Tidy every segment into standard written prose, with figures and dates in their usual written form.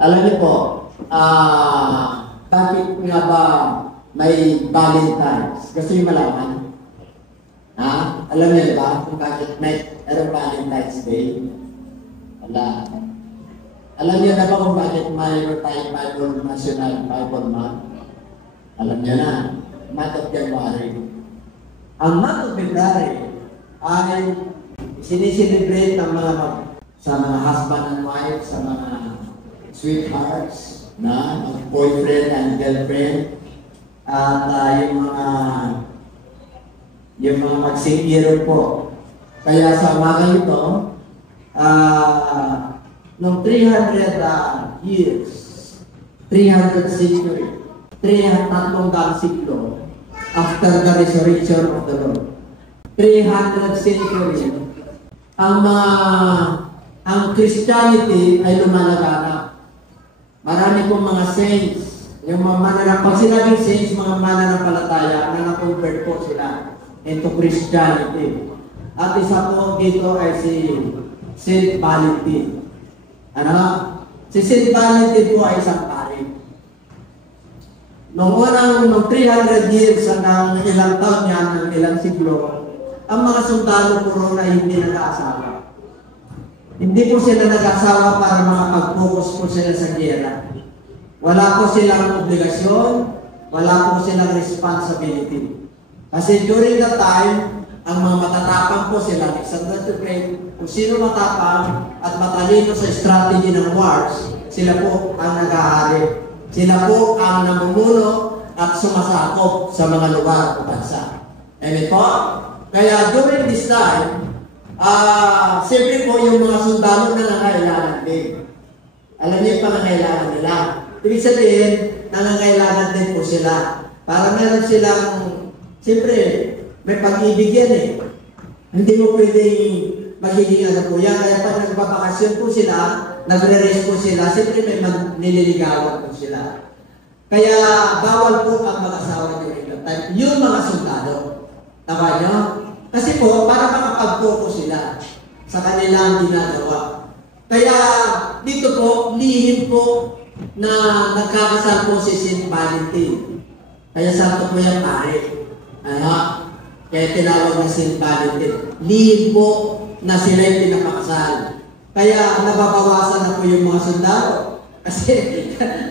Alam niyo po, bakit nga ba may Valentine's? Gusto niyo malaman? Ha? Alam niyo ba kung bakit merong Valentine's Day? Wala. Alam niyo na ba kung bakit mayroon tayong Bible National Bible Month? Alam niyo na, month of January. Ang month of February ay sineselebrate ng sa mga husband and wife, sa mga sweethearts, na boyfriend and girlfriend, at yung mga magsingiro po. Kaya sa umaga ito, noong 300 years, 300 century, 300 siglo, after the resurrection of the Lord, 300 century, ang Christianity ay lumalaganap. Marami pong mga saints, yung mga pag sinabing saints, mga mananampalataya na na-convert po sila into Christianity. At isa po dito ay si Saint Valentine. Ano? Si Saint Valentine po ay isang pari. Noong 300 years hanggang ilang taon yan, ng ilang siglo, ang mga sundalo po na hindi nag-aasawa. Hindi po sila nag-asawa para makapag-focus po sila sa giyera. Wala po silang obligasyon, wala po silang responsibility. Kasi during that time, ang mga matatapang po sila, Alexander the Great, kung sino matapang at matalino sa strategy ng wars, sila po ang nag-ahari. Sila po ang namumuno at sumasakop sa mga lugar o bansa. Amen po? Kaya during this time, siyempre po yung mga sundalo na nangangailangan din. Alam niyo yung pangangailangan nila. Ibig sabihin, nangangailangan din po sila. Para meron silang, siyempre, may pag-ibig yan eh. Hindi mo pwedeng magiging ano po yan. Kaya pag nagbabakasyon po sila, nagre-rest po sila, siyempre may nililigawan po sila. Kaya bawal po ang mag-asawa during that time. Yung mga sundalo. Tama nyo? Kasi po, para makapag-focus sila sa kanilang ginagawa. Kaya dito po, lihim po na nagkakasal po si Saint Valentine. Kaya sakto po yung pare. Ano? Kaya tinawag na Saint Valentine. Lihim po na sila yung pinapakasal. Kaya nababawasan na po yung mga sundalo. Kasi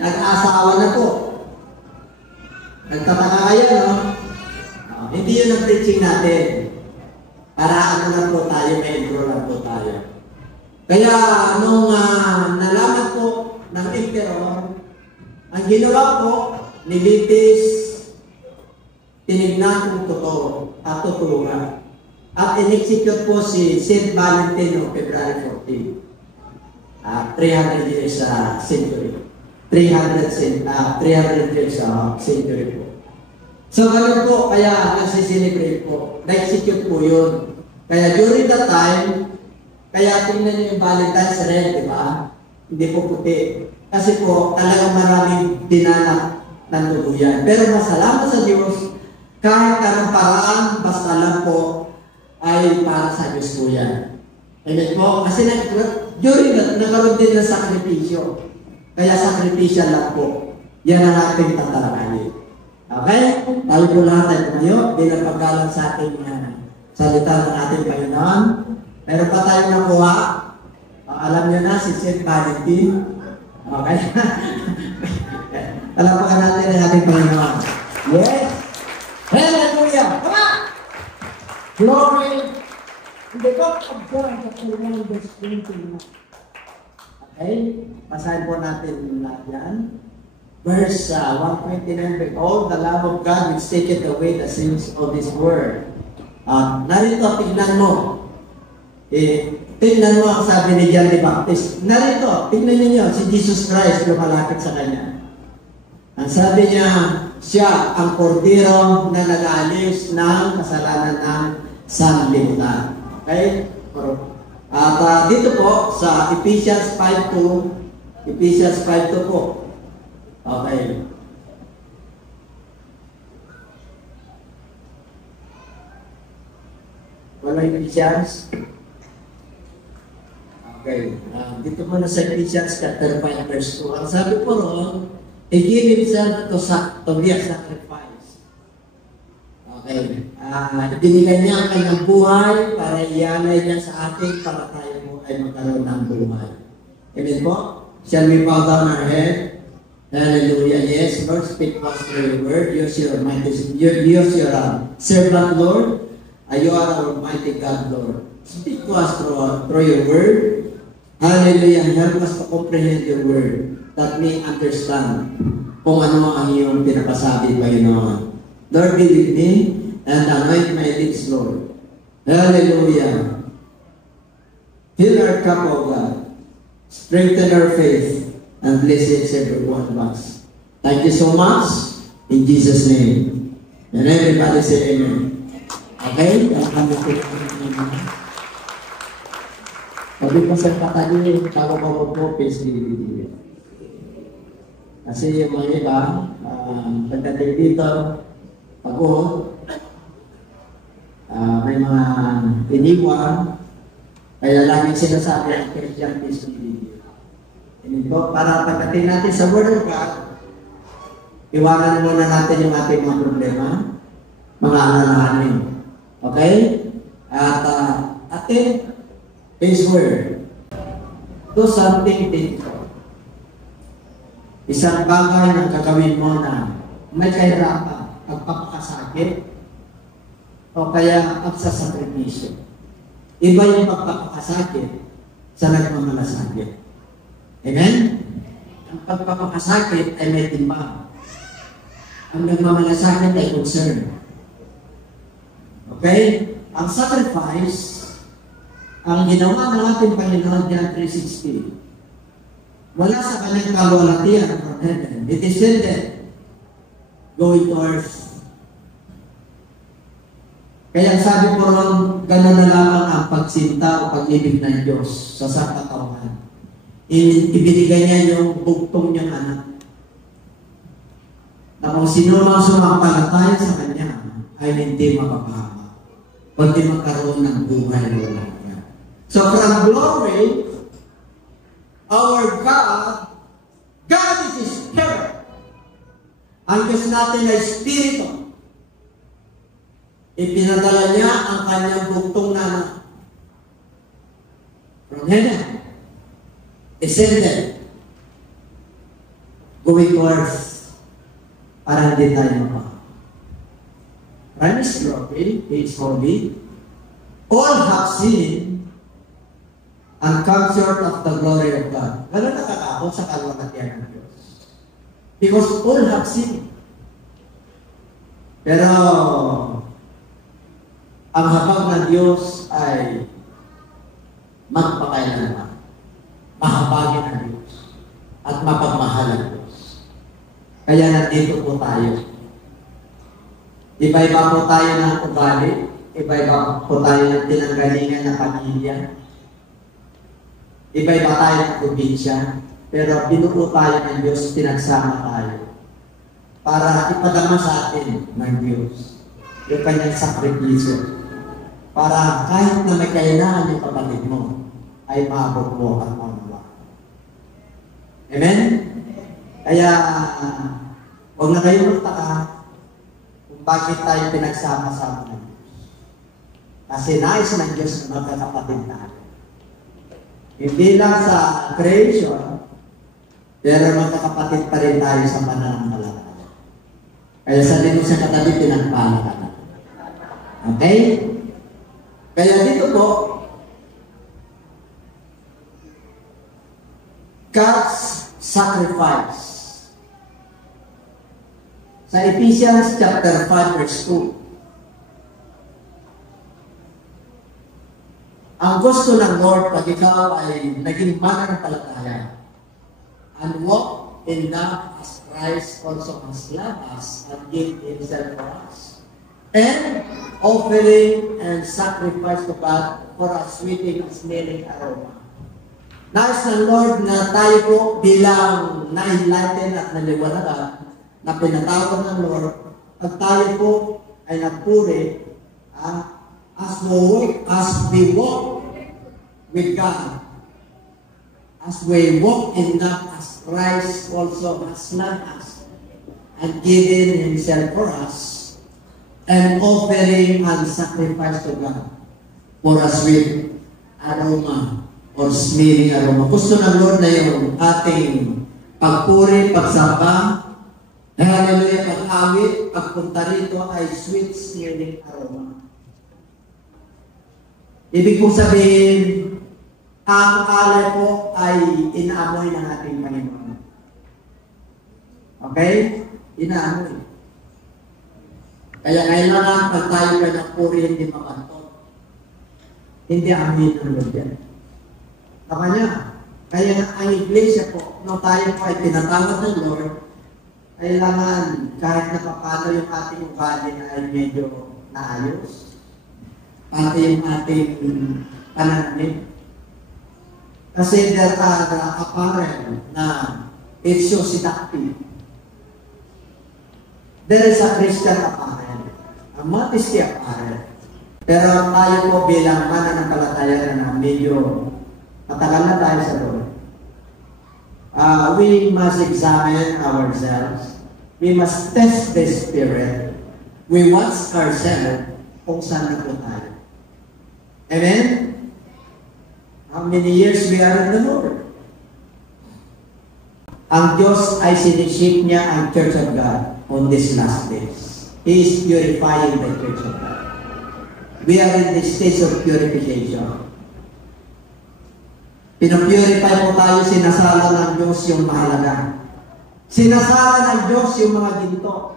nag-asawa na po. Nagtataka kayo, no? Hindi yun ang preaching natin. Para ano lang po tayo, may intro lang po tayo. Kaya nung nalaman po ng emperor, ang ginawa po, nilitis, tinignan kung totoo at tutulungan. At in-execute po si Saint Valentine of February 14. 300 years century. 300 years century po. So, ganun po, kaya nasi-celebrate po. Na-execute po yun. Kaya during that time, kaya tingnan niyo yung Valentine's red, di ba? Hindi po puti. Kasi po, talagang maraming dinanak ng tuluyan. Pero masalamat sa Diyos, kahit anong paraan, basta lang po, ay para sa Diyos po yan. Amen po? Kasi during that, nagkaroon din ng sakripisyo. Kaya sakripisya lang po. Yan ang ating tatalakayin. Okay? Tayo po lahat ay tumayo bilang paggalang sa ating salita ng ating Panginoon. Meron pa tayong nakuha. Alam niyo na, si Saint Valentine. Okay? Talapakan natin ang ating Panginoon. Yes! Hallelujah! Come on! Glory! In the book of John, chapter 1, verse 20. Okay? Basahin po natin lahat yan. Verse 129, behold, the love of God which taketh away the sins of this world. Narito, tignan mo. Tignan mo ang sabi ni John the Baptist. Narito, tignan niyo si Jesus Christ lumalapit sa kanya. Ang sabi niya, siya ang kordero na nag-aalis ng kasalanan ng sanlibutan. Okay? At dito po, sa Ephesians 5:2, Ephesians 5:2 po. Okay. Wala Ephesians? Okay. Dito muna sa Ephesians chapter 5 verse 2. Ang sabi po roon, He gave Himself to be a sacrifice. Okay. Binigay niya ang kanyang buhay para ialay niya sa atin para tayo po ay magkaroon ng buhay. Amen po? Shall we bow down our head? Hallelujah. Yes, Lord, speak to us through your word. Use your servant, Lord. You are our mighty God, Lord. Speak to us through your word. Hallelujah. Help us to comprehend your word that we understand kung ano ang iyong pinapasabi, Panginoon. Lord, be with me and anoint my lips, Lord. Hallelujah. Fill our cup, O God. Strengthen our faith and bless each every one of us. Thank you so much. In Jesus' name. And everybody say amen. Okay? Sabi po sa katali, bago po, please bibili. Kasi yung mga iba, pagdating dito, pag-uhod, may mga iniwan, kaya laging sinasabi ang Christian peace bibili. Ito, para pagdating natin sa Word of God, iwanan muna natin yung ating mga problema, mga alalahanin. Okay? At atin, His Word. Do something difficult. Isang bagay na gagawin mo na may kahirapan, pagpapakasakit, o kaya pagsasakripisyo. Iba yung pagpapakasakit sa nagmamalasakit. Amen? Ang pagpapakasakit ay may timbang. Ang nagmamalasakit ay concern. Okay? Ang sacrifice, ang ginawa ng ating Panginoon John 3:16, wala sa kanyang kalwalatian from heaven. It is descended, going to earth. Kaya sabi po ron, gano'n na lamang ang pagsinta o pag-ibig ng Diyos sa sangkatauhan. Ibinigay niya yung bugtong niyang anak. Na kung sino mang sumampalataya sa Kanya, ay hindi mapapahama, kundi magkaroon ng buhay na wala. So from glory, our God is Spirit. Ang Diyos natin ay Espiritu. Ipinadala niya ang kanyang bugtong na anak from heaven, descended, going to earth, para hindi tayo mapahama. Christ is glory, He is holy. All have sinned and come short of the glory of God. Ganun nakatakot sa kalwalatian ng Diyos. Because all have sinned. Pero ang habag ng Diyos ay magpakailanman. Mahabagin ang Diyos. At mapagmahal ang Diyos. Kaya nandito po tayo. Iba-iba po tayo ng ugali. Iba-iba po tayo ng tinanggalingan ng pamilya. Iba-iba tayo ng probinsya, pero binuo tayo ng Diyos, pinagsama tayo para ipadama sa atin ng Diyos yung kanyang sakripisyo para kahit na may kailangan yung kapatid mo, ay maabot mo at manuwa. Amen? Kaya, huwag na kayo magtaka kung bakit tayo pinagsama-sama ng Diyos. Kasi nais ng Diyos na magkakapatid tayo. Hindi lang sa creation, pero magkakapatid pa rin tayo sa pananampalataya. Kaya sa dito sa katabi, pinagpala ka na. Okay? Kaya dito po, God's sacrifice. Sa Ephesians chapter 5 verse 2, ang gusto ng Lord pag ikaw ay naging mananampalataya and walk in love as Christ also has loved us and gave Himself for us. And offering and sacrifice to God for a sweet and smelling aroma. Nais ng Lord na tayo po bilang na-enlighten at naliwanagan na pinatawag ng Lord at tayo po ay nagpuri as we walk with God as we walk in that, as Christ also has loved us and given himself for us, and offering and sacrifice to God for a sweet aroma or smelling aroma. Gusto ng Lord na yung ating pagpuri, pagsamba, hallelujah, pag-awit, pagpunta rito ay sweet smelling aroma. Ibig kong sabihin, ang alay po ay inaamoy ng ating Panginoon. Okay? Inaamoy. Kaya kailangan pag tayo ka ng puri, hindi makanto. Hindi amin ng Lord yan. Kaya ang iglesia po, nung tayo po ay pinatawag ng Lord, kailangan kahit na paano yung ating ugali ay medyo naayos. Pati yung ating panananim. Kasi there are apparel na it's so seductive. There is a Christian apparel. A modesty apparel. Pero tayo po bilang mananampalataya na medyo matagal na tayo sa Lord. We must examine ourselves. We must test the Spirit. We watch ourselves kung saan na po tayo. Amen? How many years we are in the Lord? Ang Diyos ay sinishape niya ang Church of God on these last days. He is purifying the Church of God. We are in the stage of purification. Pinapurify po tayo, sinasala ng Diyos yung mahalaga. Sinasala ng Diyos yung mga ginto.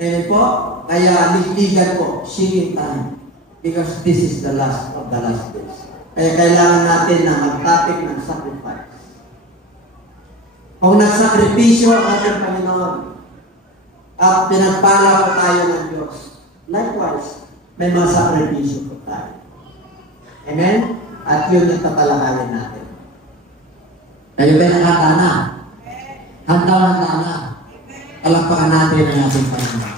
Amen po? Kaya ligligan po, singing time. Because this is the last of the last days. Kaya kailangan natin na mag-topic ng sacrifice. Kung nagsakripisyo ang ating Panginoon at pinagpala po tayo ng Diyos, likewise, may mga sakripisyo po tayo. Amen? At yun yung tatalakayin natin. Kayo ba nakatana? Handa na. Palakpakan natin ang ating Panginoon.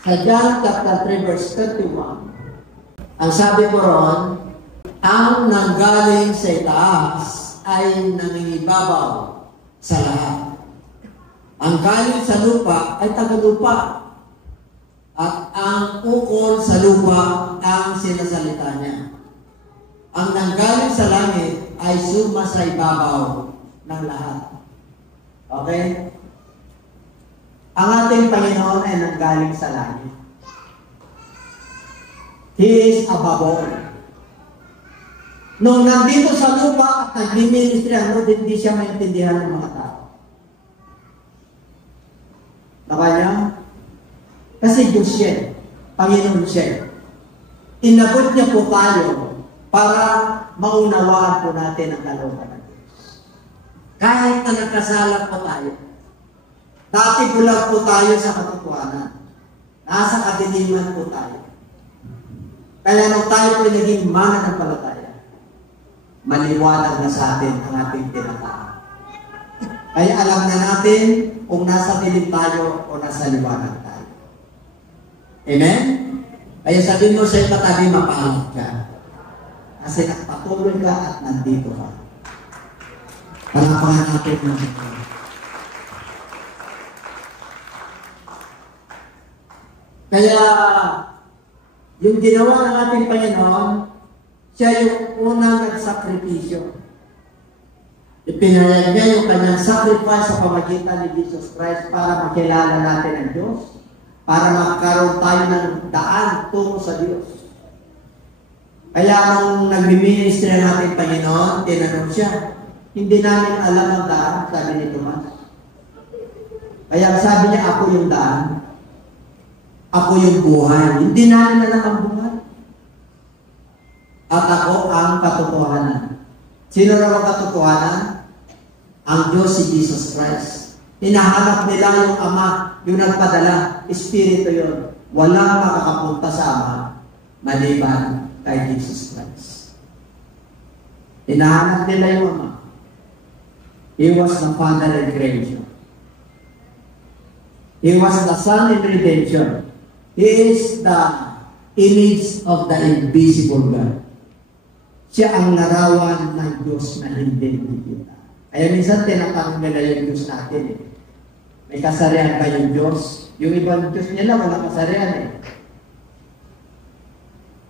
Sa John chapter 3 verse 31, ang sabi ko ron, ang nanggaling sa itaas ay nangingibabaw sa lahat. Ang galing sa lupa ay tagalupa. At ang ukol sa lupa ang sinasalita niya. Ang nanggaling sa langit ay suma sa ibabaw ng lahat. Okay? Ang ating Panginoon ay nanggaling sa langit. He is above all. Nung nandito sa lupa at nag-ministry ang Lord, hindi siya maintindihan ng mga tao. Nakanya? Kasi Diyos siya, Panginoon siya. Inabot niya po tayo para maunawaan po natin ang kalooban ng Diyos. Kahit na nagkasala po tayo, dati bulag po tayo sa katotohanan. Nasa kadiliman po tayo. Kaya nung tayo po naging mananampalataya, maliwanag na sa atin ang ating tinatawag. Kaya alam na natin kung nasa dilim tayo o nasa liwanag tayo. Amen? Kaya sabihin mo sa katabi, mapaalat ka. Kasi nakapatuloy ka at nandito ka. Palapahan natin ng ito. Kaya, yung ginawa ng ating Panginoon, siya yung unang nagsakripisyo. Ipinayag niya yung kanyang sacrifice sa pamagitan ni Jesus Christ para makilala natin ang Diyos, para magkaroon tayo ng daan tungo sa Diyos. Kaya nung nag-ministry ng ating Panginoon, tinanong siya, hindi namin alam ang daan, sabi ni Tomas. Kaya sabi niya, ako yung daan. Ako yung buhay. Hindi namin alam ang buhay. At ako ang katotohanan. Sino raw ang katotohanan? Ang Diyos si Jesus Christ. Hinahanap nila yung Ama, yung nagpadala. Espiritu yun. Walang makakapunta sa Ama maliban kay Jesus Christ. Hinahanap nila yung Ama. He was the Father in creation. He was the Son in redemption. He is the image of the invisible God. siya ang larawan ng Diyos na hindi nakikita. Kaya minsan tinatanong nila yung Diyos natin eh. May kasarian ba yung Diyos? Yung ibang Diyos nila wala kasarian eh.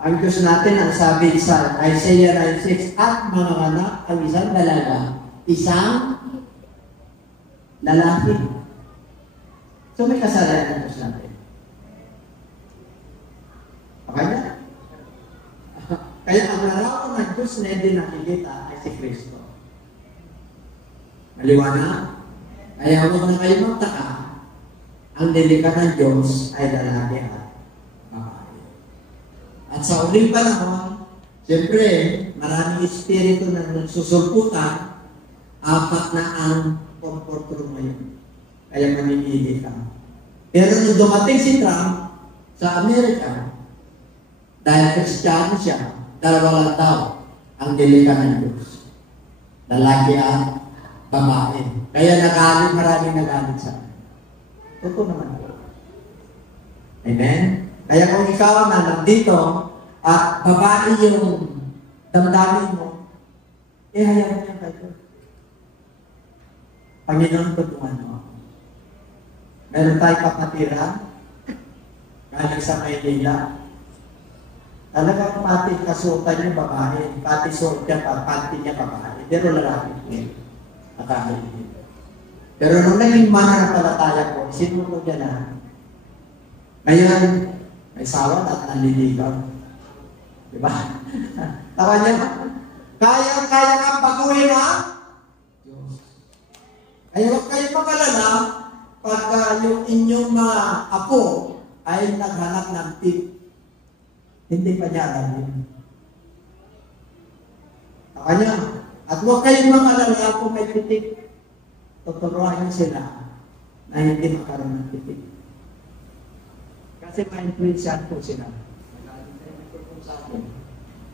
Ang Diyos natin, ang sabi sa Isaiah 9:6, at mga anak ang isang dalaga, isang lalaki. So may kasalanan ang Diyos natin. Okay na? Kaya ang larawan ng Diyos na hindi nakikita ay si Kristo. Maliwanag? Kaya huwag na kayo magtaka, ang nilika ng Diyos ay lalaki at babae. At sa uling panahon, siyempre, maraming espiritu na nagsusulputan, apat na ang comfort room ngayon. Kaya mamimili ka. Pero nung dumating si Trump sa Amerika, dahil Kristiyano siya, 2 lang tao ang nilika ng Diyos. Lalaki at babae. Kaya nagalit, maraming nagalit sa akin. Totoo naman. Amen? Kaya kung ikaw na nandito at babae yung damdamin mo, hayaan niya kayo. Panginoon, tulungan mo. Meron tayong kapatiran galing sa Maynila. Talagang pati kasuotan niya babae, pati suot niya, pati niya babae. Pero lalaki po. Nakakalit. Pero nung naging mananampalataya po, sinunod niya na. Ngayon, may sawan at nanliligaw. Diba? Tawa niya, kaya nga baguhin ha? Diyos. Kaya huwag kayo magalala pagka yung inyong mga apo ay naghanap ng tip. Hindi pa niya alam yun. Tawa niya, at huwag kayong magalala kung may pitik. Tuturuan sila na hindi makaroon ng titik. Kasi ma-influensyan po sila.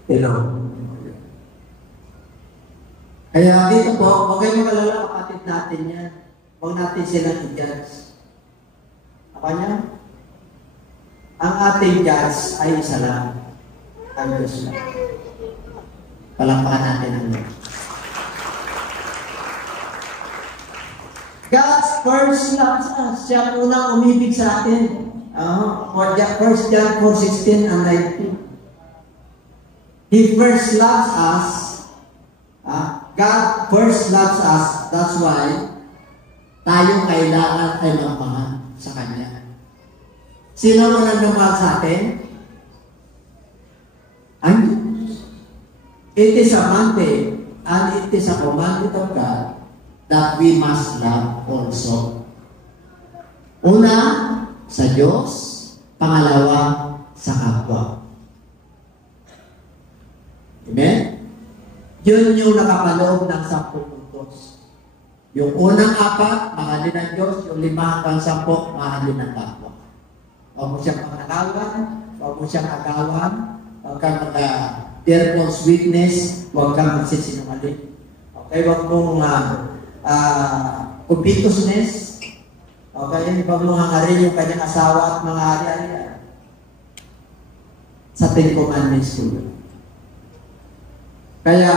Hello. Kaya dito po, huwag kayong magalala, kapatid natin yan. Huwag natin silang i-judge. Ako niya? Ang ating judge ay isa lang. Ang Diyos lang. Palakpakan natin ang Diyos. God's first loves us. Siya unang umibig sa atin. 1 John 4:16 and 19. He first loves us. God first loves us. That's why tayo kailangan ay magmahal sa Kanya. Sino mo nagmahal sa atin? Ang Diyos. It is a mandate and it is a commandment of God that we must love also. Una, sa Diyos. Pangalawa, sa kapwa. Amen? Yun yung nakapaloob ng 10 puntos. Yung unang 4, mahalin ng Diyos. Yung 5 hanggang 10, mahalin ng kapwa. Huwag mo siyang panagawan. Huwag mo siyang agawan. Huwag kang bear false witness. Huwag kang magsisinungaling. Okay, huwag mong covetousness. Okay, huwag mong hangarin yung kanyang asawa at mga hari-hari. Sa 10 commandments ko. Kaya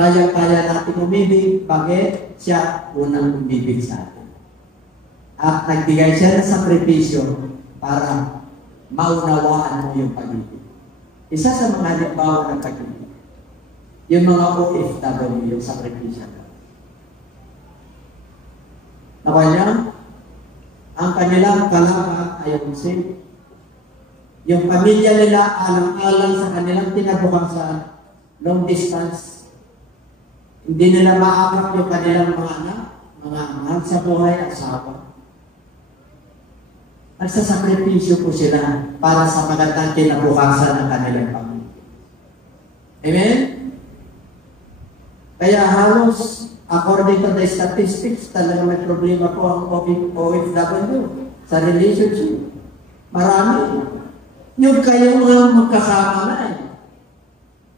natin umibig. Bakit? Siya unang umibig sa atin. At nagbigay siya ng sakripisyo para maunawaan mo yung pag-ibig. Isa sa mga halimbawa ng pag-ibig, yung mga OFW, yung sakripisyo. Nakanya, ang kanilang kalaban ay Muslim. Yung pamilya nila alang-alang sa kanilang tinabukasan long distance. Hindi nila maakap yung kanilang mga anak, mga mahal sa buhay at asawa. Nagsasakripisyo po sila para sa magandang kinabukasan ng kanilang pamilya. Amen? Kaya halos, according to the statistics, talaga may problema po ang OFW sa relationship. Marami. Yung kayo mga magkasama na eh.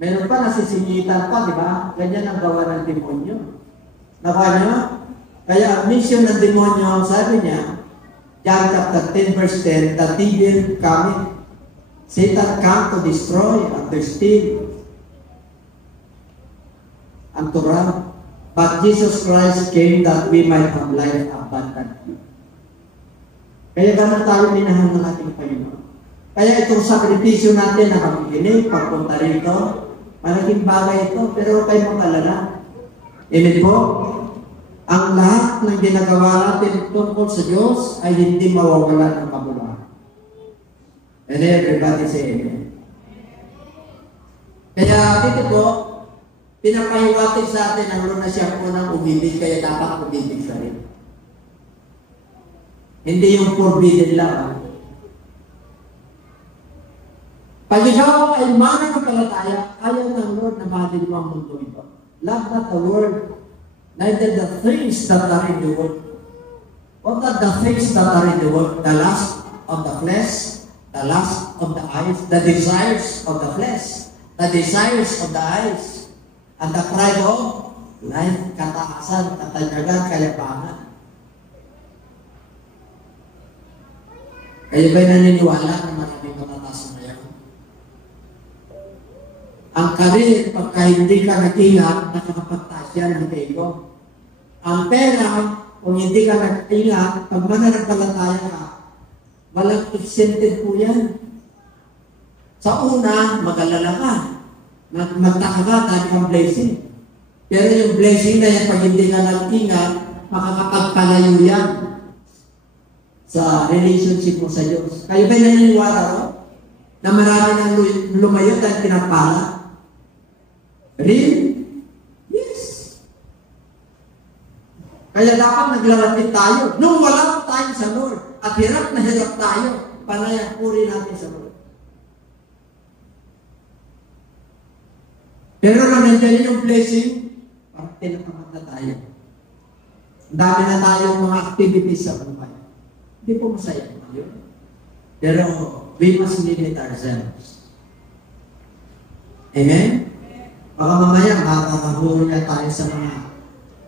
Meron pa nasisingitan pa, di ba? Ganyan ang gawa ng demonyo. Nakanya? Kaya ang mission ng demonyo, sabi niya, John chapter 10 verse 10, the devil coming. Satan come to destroy and to steal. ang Torah. But Jesus Christ came that we might have life abundantly. Kaya ganun tayo minahal ng ating Panginoon. Kaya itong sakripisyo natin na pag-inig, pagpunta rito, malaking bagay ito, pero kayo makalala. Amen po? Ang lahat ng ginagawa natin tungkol sa Diyos ay hindi mawawala ng kabuluhan. And everybody say amen. Kaya dito po, pinapahiwatig sa atin ang Lord na siya po ng umibig, kaya dapat umibig sa rin. Hindi yung forbidden lang. Pag ikaw ay mananampalataya, ayaw ng Lord na mahalin mo ang mundo ito. Love not the world, neither the things that are in the world. What are the things that are in the world? The lust of the flesh, the lust of the eyes, the desires of the flesh, the desires of the eyes, and the pride of life, kataasan, katanyagan, kayabangan. Kayo ba'y naniniwala na maraming matataas na yan? Ang karir, pagka hindi ka nag-ingat, nakakapagtaas yan ng ego. Ang pera, kung hindi ka nag-ingat, pag mananampalataya ka, walang absented po yan. Sa una, mag-alala ka. Magtaka ka, dahil kang blessing. Pero yung blessing na yan, pag hindi ka nag-ingat, makakapagpalayo yan sa relationship mo sa Diyos. Kayo ba'y naniniwala ko? Na marami nang lumayo dahil pinapala? Really? Yes. Kaya dapat naglalapit tayo. Nung wala pa tayo sa Lord, at hirap na hirap tayo, panayang puri natin sa Lord. Pero nang nandiyan yung blessing, parang tinatamat na tayo. Dami na tayong mga activities sa buhay. Hindi po masaya po yun. Pero we must limit ourselves. Amen? Baka mamaya, makakahuro na tayo sa mga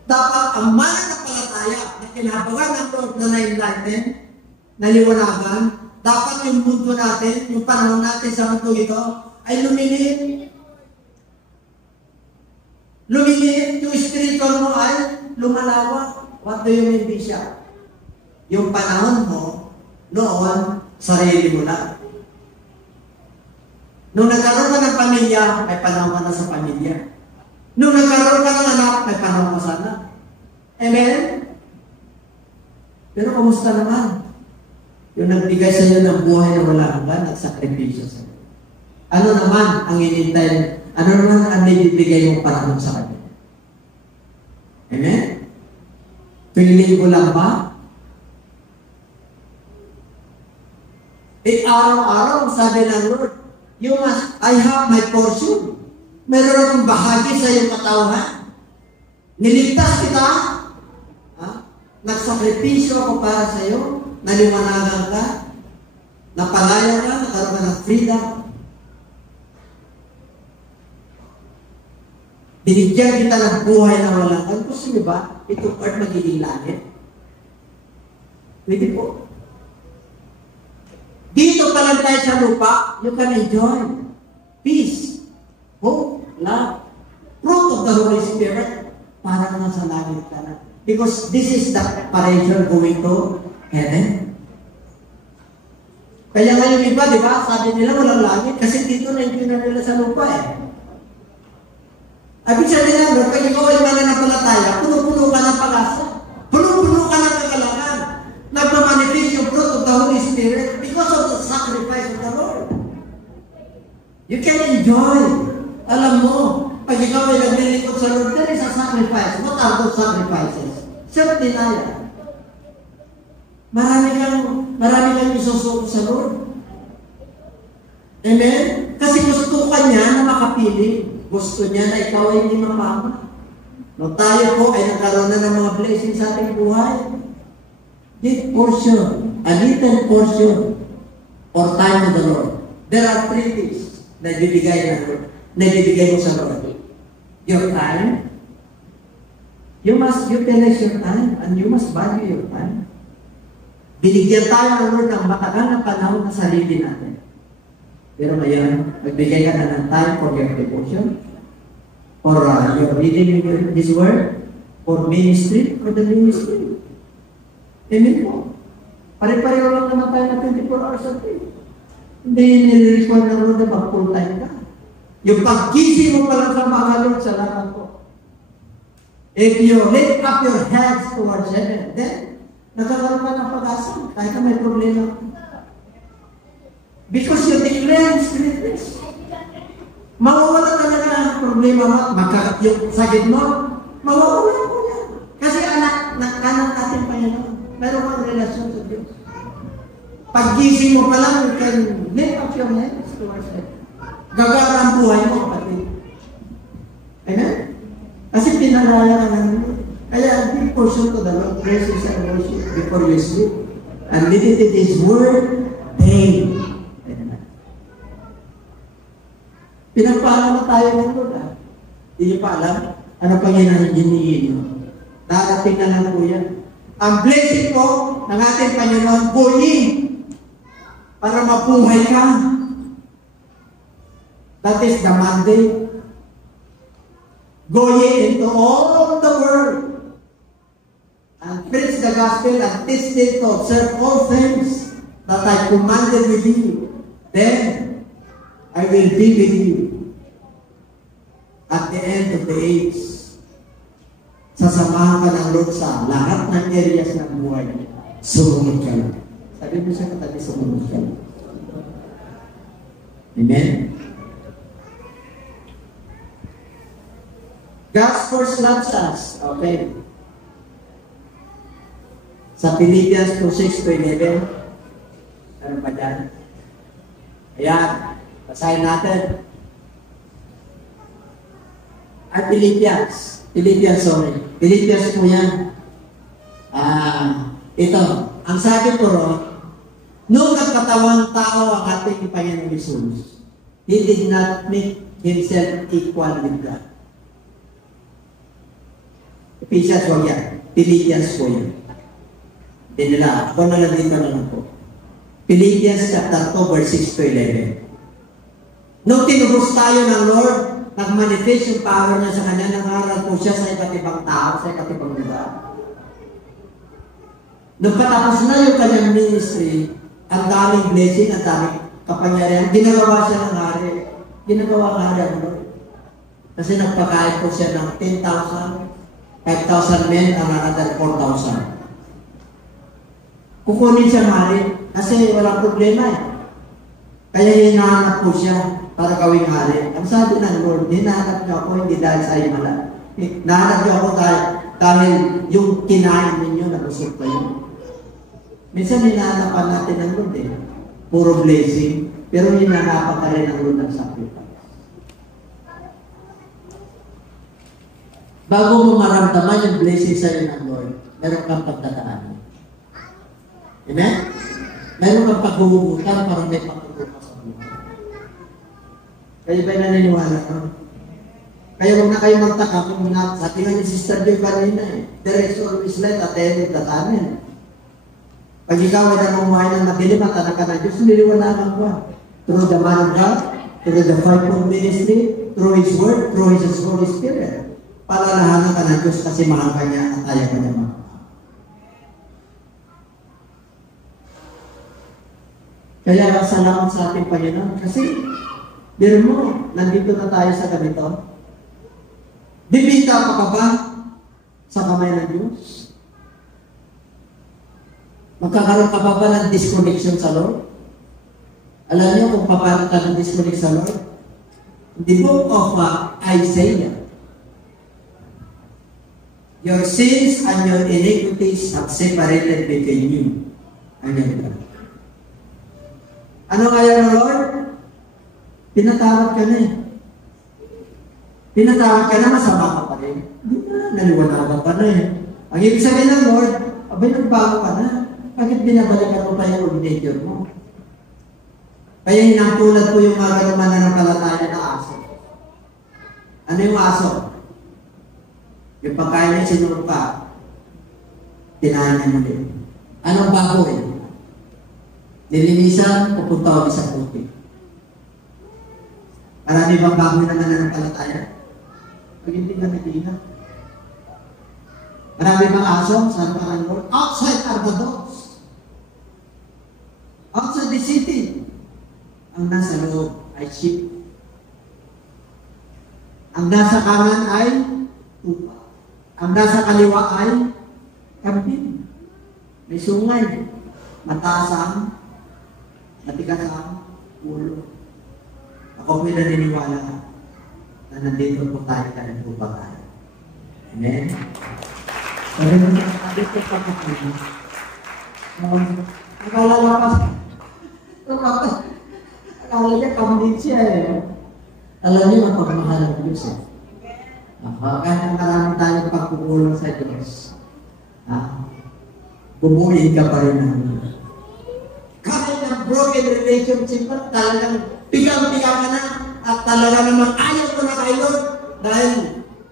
dapat ang mananampalataya na kinabagan ng Lord na na-enlighten, naliwanagan, dapat yung mundo natin, yung panahon natin sa mundo ito, ay lumiliit. Lumiliit, yung spiritual mo ay lumalawak. What do you mean, Bishop? Yung panahon mo, noon, sarili mo lang. Nung nagkaroon ka ng pamilya, may panahon ka na sa pamilya. Nung nagkaroon ka ng anak, may panahon ka sa anak. Amen? Pero kumusta naman? Yung nagbigay sa iyo ng buhay na wala hanggan, nagsakripisyo sa iyo. Ano naman ang inintay? Ano naman ang nibibigay mong panahon sa kanya? Amen? Piling ko lang ba? Araw-araw, sabi ng Lord, I have my portion. Meron akong bahagi sa iyong katawan. Niligtas kita. Nagsakripisyo ako para sa iyo. Naliwanagan ka. Napalaya ka. Nakaroon ka ng freedom. Binigyan kita ng buhay na walang kan. Gusto niyo ba? Itong earth magiging langit. Pwede po. Dito pa lang tayo sa lupa, you can enjoy peace, hope, love, fruit of the Holy Spirit, para na sa langit ka na. Because this is the preparation going to heaven. Kaya ngayon iba, di ba? Sabi nila walang langit kasi dito na yung nila sa lupa eh. Abig sabihin na, pag ikaw ay mananampalataya, puno-puno ka ng pag-asa. Puno-puno ka ng kagalangan. Nagmamanifest yung fruit of the Holy Spirit because of the sacrifice of the Lord. You can enjoy. Alam mo, pag ikaw ay naglilingkod sa Lord, there is a sacrifice. What are those sacrifices? Self-denial. Marami kang isusuko sa Lord. Amen? Kasi gusto ka niya na makapili. Gusto niya na ikaw ay hindi mapama. No, tayo po ay nagkaroon na ng mga blessings sa ating buhay. Give portion, a little portion, or time of the Lord. There are 3 things na ibibigay mo sa Lord. Your time. You must utilize your time and you must value your time. Binigyan tayo ng Lord ng matagal na panahon na sarili natin. Pero ngayon, magbigay ka na ng time for your devotion. Or you're reading His Word for ministry or the ministry. Amen po. Pare-pareho lang naman tayo na 24 hours a day. Hindi nire-require ng Lord na mag-full time ka. Yung pagkising mo pa lang sa mga Lord, salamat po. If you lift up your hands towards heaven, then nagkakaroon ka ng pag-asa kahit na may problema. Because you declare His greatness. Mawawala talaga ang problema mo, yung sakit mo, mawawala mo yan. Kasi anak natin pa yan. Meron kang relasyon sa Diyos. Paggising mo pa lang, you can lift up your hands towards heaven. Gagara ang buhay mo, kapatid. Amen? Kasi pinalaya ka ng Lord. Kaya give portion to the Lord, praises and worship before you sleep. And meditate His word daily. Pinagpaalam na tayo ng Lord. Hindi niyo pa alam? Ano pa yan ang hinihin niyo? Darating na lang po yan. Ang blessing po ng ating Panginoon, buhay para mabuhay ka. That is the mandate. Go ye into all the world and preach the gospel and teach them to observe all things that I commanded with you. Then I will be with you at the end of the age. Sasamahan ka ng Lord sa lahat ng areas ng buhay. Sumunod ka lang. Sabi mo siya katabi, sumunod ka lang. Amen? God first loves us. Okay. Sa Philippians 2:6-11, ano pa dyan? Ayan. Basahin natin. At Philippians po yan. Ito. Ang sabi ko ron, nung nagkatawang tao ang ating Panginoong Jesus, He did not make Himself equal with God. Ephesians po yan. Philippians po yan. Hindi nila. Ako na lang dito na lang po. Philippians chapter 2 verse 6-11. Nung tinubos tayo ng Lord, nag-manifest yung power niya sa kanya, nangaral po siya sa iba't ibang tao, sa iba't ibang lugar. Nung patapos na yung kanyang ministry, ang daming blessing, ang daming kapangyarihan, ginagawa siya ng hari. Ginagawa ng hari ang Lord. Kasi nagpakain po siya ng 10,000, 5,000 men, and another 4,000. Kukunin siya hari, kasi walang problema eh. Kaya hinahanap po siya para gawing hari. Ang sabi ng Lord, hinahanap niyo ako hindi dahil sa himala. Hinahanap niyo ako dahil yung kinain ninyo, nabusog kayo. Minsan hinahanapan natin ng Lord eh. Puro blessing, pero hinahanapan ka rin ng Lord ng sacrifice. Bago mo maramdaman yung blessing sa iyo ng Lord, meron kang pagdadaan. Amen? Meron kang paghumubutan para may pagkukuha sa buhay. Kayo ba'y naniniwala ka? Kaya huwag na kayo magtaka kung sabi nga ni Sister Joy kanina eh, there is always light at the end of the tunnel. Pag ikaw ay namumuhay ng madilim at anak ka na Diyos, niliwanagan ka. Through the man of God, through the fivefold ministry, through His Word, through His Holy Spirit. Palalahanan ka ng Diyos kasi mahal ka niya at ayaw ka niya mahal. Kaya salamat sa ating Panginoon kasi biro mo, nandito na tayo sa ganito. Bibita pa ka ba sa kamay ng Diyos? Magkakaroon ka ba ng disconnection sa Lord? Alam niyo kung paano ka ng disconnect sa Lord? The book of Isaiah. Your sins and your iniquities have separated between you and your God. Ano kaya ng Lord? Pinatawad ka na eh. Pinatawad ka na, masama ka pa rin. Hindi na, naliwanagan ka na eh. Ang ibig sabihin ng Lord, abay nagbago ka na. Bakit binabalikan mo pa yung ordination mo? Kaya hinatulad po yung mga ganun mananampalataya na aso. Ano yung aso? Yung pagkain niya sinunod pa, tinahan niya muli. Anong baboy? Nilinisan, pupunta ulit sa puti. Marami bang baboy na mananampalataya? Pag hindi ka nag-iingat. Marami mga aso, saan ka ang Lord? Outside are the dogs. Outside the city. Ang nasa loob ay sheep. Ang nasa kanan ay tupa. Ang nasa kaliwa ay kambing. May sungay. Mataas ang, matigas ang ulo. Ako po'y naniniwala na nandito po tayo na nagtupa tayo. Amen? Sabi mo na, sabi ko pa po. Akala niya kambing siya eh. Alam niyo, mapagmahal ng Diyos eh. Kahit marami tayong pagkukulang sa Diyos. Bumuhin ka pa rin namin. Kahit ang broken relationship mo, talagang bigang-bigang ka na at talaga namang ayaw mo na kay Lord dahil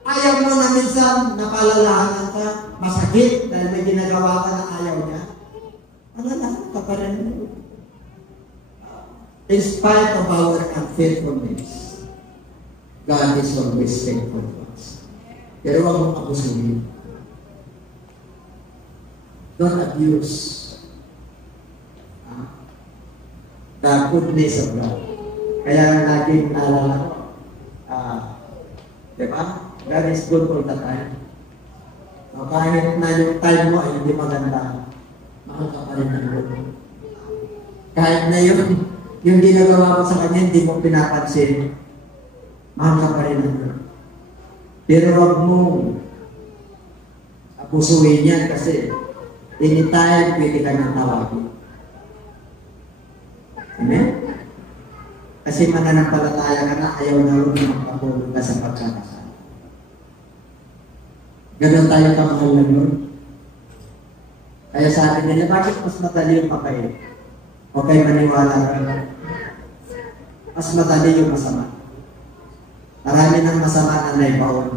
ayaw mo na minsan napalalahanan ka, masakit dahil may ginagawa ka na ayaw niya. Alalahan ka pa rin. In spite of our unfaithfulness, God is always faithful to us. Pero huwag mong abusuhin. Don't abuse the goodness of God. Kaya natin naalala ko, diba? God is good all the time. Kahit na yung time mo ay hindi maganda, mahal ka pa rin ng Lord. Kahit na yung ginagawa mo sa Kanya, hindi mo pinapansin, mahal ka pa rin ng Lord. Pero huwag mo abusuhin yan kasi anytime pwede ka nang tawagin. Amen? Kasi mananampalataya ka na, ayaw na rin magpapulong ka sa pagkakasal. Ganon tayo kamahal ng Lord. Kaya sabi nila, bakit mas madali yung mapait? Okay, maniwala ka. Mas madali yung masama. Marami ng masama na naibaon.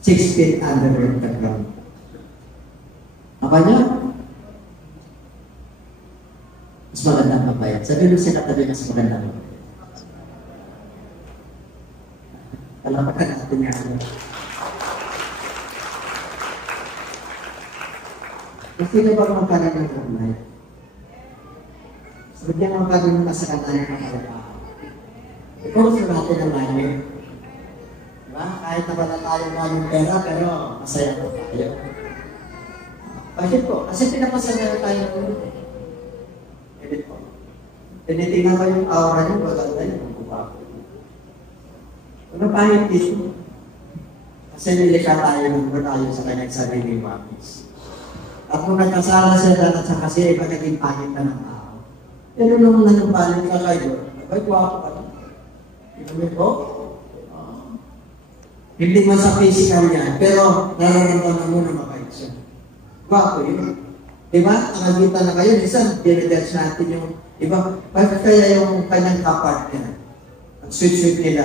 6 feet under the ground. Apa niya? Mas magandang mapayat. Sabi nung sinatabi mas magandang mapayat. Talapakan natin nga. Kasi na ba magkaroon ng online? Sabi niya magkaroon na sa kanan ng mga ikaw sa natin ng langit. Diba? Kahit na wala tayo ng pera, pero masaya po tayo. Bakit po? Kasi pinapasaya tayo ng ulo. Bakit po? Tinitingnan ko yung aura niyo, maganda yun, ang buka ko. Ano pa yung issue? Kasi nilikha tayo ng tayo sa kanyang sariling wapis. At kung nagkasala siya at sa kasi iba naging pangit na ng tao. Pero nung nanumpalit ka kayo, abay, guwapo ka na. Ibig ko? Hindi man sa physical niya, pero nararamdaman mo na mabait siya. Guwapo yun. Diba? Nakagita na kayo, minsan, dinidetch natin yung iba. Bakit kaya yung kanyang kapartner? At sweet-sweet nila.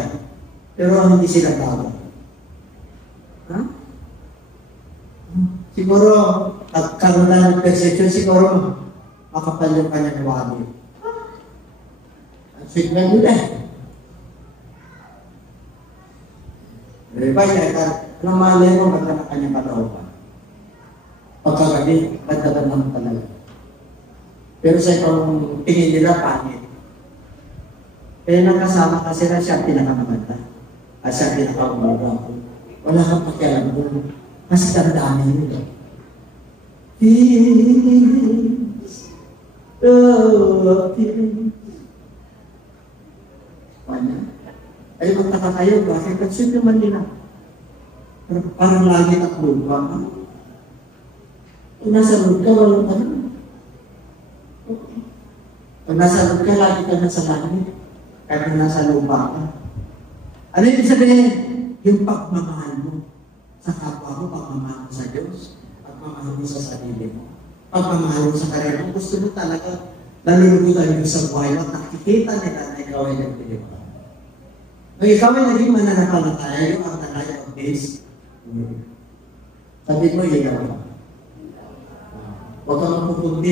Pero hindi sila tawag. Ha? Siguro, at karoon na ng perception, siguro, makapal yung kanyang wali. At sweet na nila. Diba, anong malay mo, ba't na kanyang kalooban? Pagkagabi, magdagan ng talaga. Pero sa itong tingin nila, pangit. Kaya nang kasama ka sila, siya pinakamaganda. At siya pinakaumura ko. Wala kang pakialam mo. Kasi tandaan nyo. Peace. Oh, peace. Wala. Ay, magtaka kayo, bakit? At sweet naman nila. Parang lagi at lupa. Kung nasa road ka, walang ano. Kung nasa road ka, lagi ka nasa langit. Kahit kung nasa lupa ka. Ano yung sabihin? Yung pagmamahal mo sa kapwa mo, pagmamahal mo sa Diyos, pagmamahal mo sa sarili mo, pagmamahal mo sa karera mo. Gusto mo talaga, nalulugutan mo sa buhay mo, nakikita nila na ikaw ay nagpilipan. Kung ikaw ay naging mananampalataya, yung ang talaya of this, sabi mo, ilaw. Huwag kang mapupunti.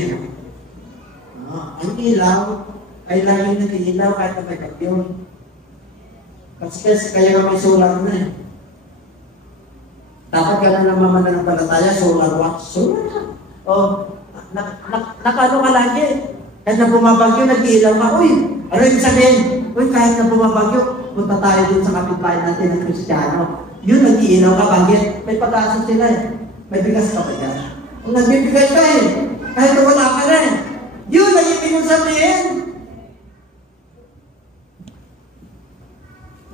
Ang ilaw ay laging nag-iilaw kahit na may bagyo. Kasi kaya may solar na eh. Dapat ganun naman mananampalataya, solar watch. Solar na. O, nakano ka lagi. Kahit na bumabagyo, nag-iilaw ka. Uy, ano yung sabihin? Uy, kahit na bumabagyo, punta tayo dun sa kapitbahay natin ng Kristiyano. Yun, nag-iilaw ka. Bakit? May pag-asa sila eh. May bigas ka ba yan? Kung nagbibigay ka eh, kahit na wala ka na eh. Yun, ay ibig mong sabihin.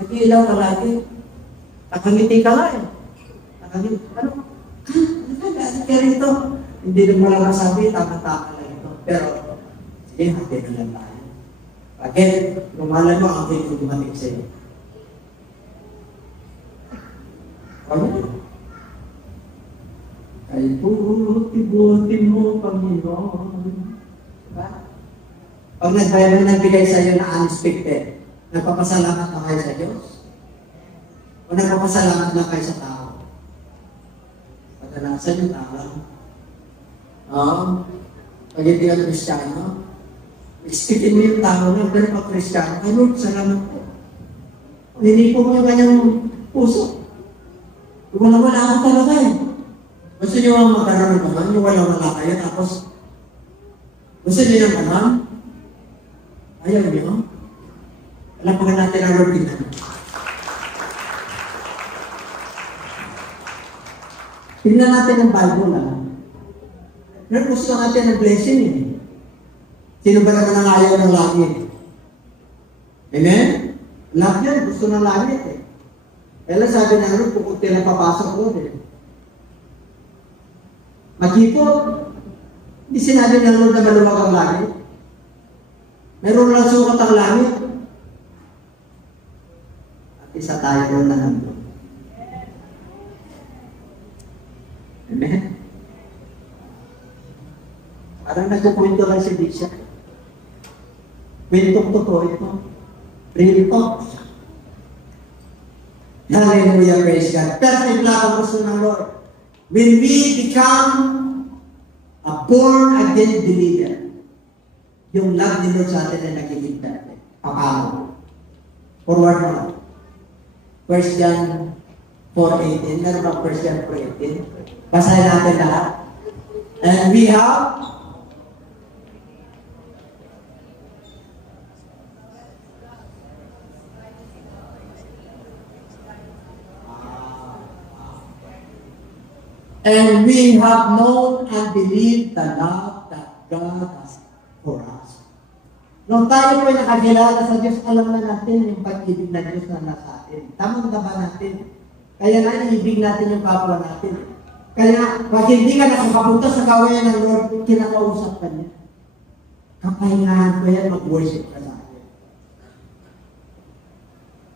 Nag-iilaw ka lagi. Nakangiti ka nga eh. Nakangiti. Ano? Ano ka rito? Hindi na mo lang masabi, tama-tama lang ito. Pero, sige, hati na lang tayo. Bakit? Lumalan mo ang aking dumating sa iyo. Ano? Ay buti-buti mo, Panginoon. Diba? Pag nagbayad na nagbigay sa iyo na unexpected, nagpapasalamat na kayo sa Diyos? O nagpapasalamat na kayo sa tao? Kadalasan yung tao. Pag hindi ka Kristiyano, istikin mo yung tao na, pero pag Kristiyano, ay Lord, salamat po. Hindi po mo yung kanyang puso. Wala-wala ako talaga eh. Gusto niyo ang magkaroon ng naman, yung wala-wala kayo, tapos gusto niyo yung naman? Ayaw niyo? Alapakan natin ang Lord dito. Tingnan natin ang Bible na. Pero gusto natin ang blessing eh. Sino ba naman ang ayaw ng langit? Amen? Lahat yan, gusto ng langit eh. Kaya sabi ng Lord, kung pinapapasok ko eh. Magipot. Hindi sinabi ng Lord na maluwag ang langit. Meron lang sukat ang langit. At isa tayo ron na nandun. Amen? Parang nagkukwento lang si Bishop. Kwentong totoo ito. Real talk. Hallelujah, praise God. Perfect love ang gusto ng Lord. When we become a born-again believer, yung love ni Lord sa atin ay nagiging perfect. Paano? Forward mo. 1 John 4:18. Meron ba 1 John 4:18? Basahin natin lahat. And we have known and believed the love that God has for us. Nung tayo po ay nakakilala sa Diyos, alam na natin yung pag-ibig na Diyos na nasa atin. Tamang ba natin? Kaya na ibig natin yung kapwa natin. Kaya pag hindi ka nakakapunta sa kawayan ng Lord, kinakausap ka niya. Kapahingahan ko yan, mag-worship ka sa akin.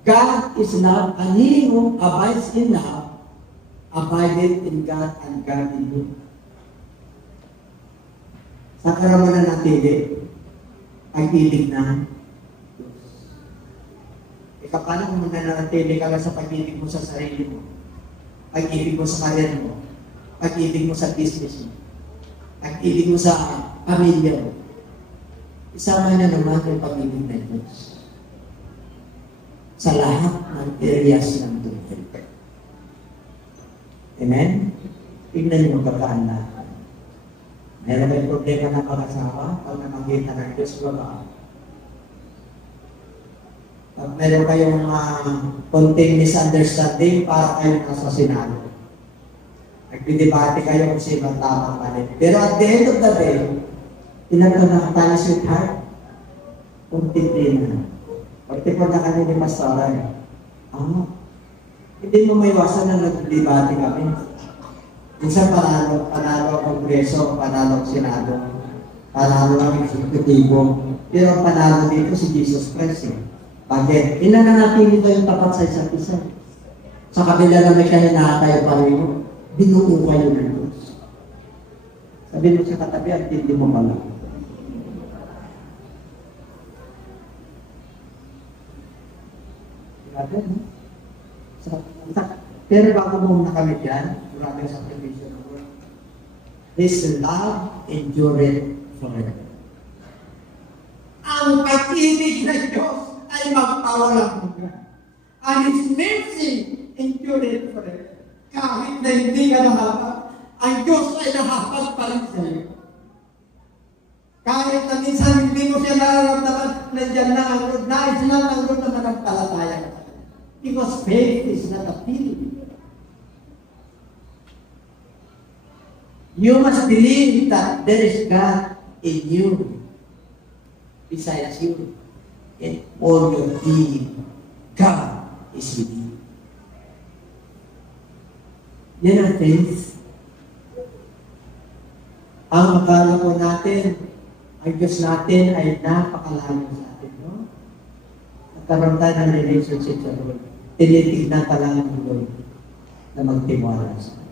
God is love, and he who abides in love, abideth in God and God in him. Sa karamanan natin, ang ibig na Diyos. Ikaw, paano kung mananatili ka lang sa pag-ibig mo sa sarili mo? Pag-ibig mo sa karir mo? Pag-ibig mo sa business mo? Pag-ibig mo sa pamilya mo? Isama na naman yung pag-ibig na Diyos sa lahat ng areas ng buhay. Amen? Tignan niyo pagkaan na. Meron ba yung problema ng pag-asawa? Pag namagita ng Diyos, wala. Pag meron kayong konting misunderstanding, para kayo nasa Senado. Nagpidebate kayo kung sino ang tamang mali. Pero at the end of the day, tinatanong tayo, sweetheart, kunti na. Pagtipon na kami ni Pastora, hindi mo may iwasan na nagdebate kami. Minsan panalo ang Kongreso, panalo ang Senado, panalo ang Exekutibo. Pero ang panalo dito si Jesus Christ. Bakit? Inananatili ko yung tapat sa isa't isa. Sa kabila na may kahinahatayo pa rin, binuo kayo ng Diyos. Sabi mo sa katabi, at hindi mo pala. Grabe, no? Pero bago mo nakamit yan, maraming sakripisyo ng Lord. This love endureth forever. Ang pag-ibig ng Diyos ay magpawalang hanggan. And His mercy endureth forever. Kahit na hindi ka nahapat, ang Diyos ay nahapat pa rin sa iyo. Kahit na minsan hindi mo siya nararamdaman, nandiyan na ang Lord, nais lang ang Lord na manampalataya ka. Because faith is not a feeling. You must believe that there is God in you, besides you, in all your being. God is with you. Yan ang faith. Ang akala po natin, ang Diyos natin ay napakalayo sa atin. No? Nagkaroon tayo ng relationship sa Lord. Tinitignan ka lang ng Lord na magtiwala sa atin.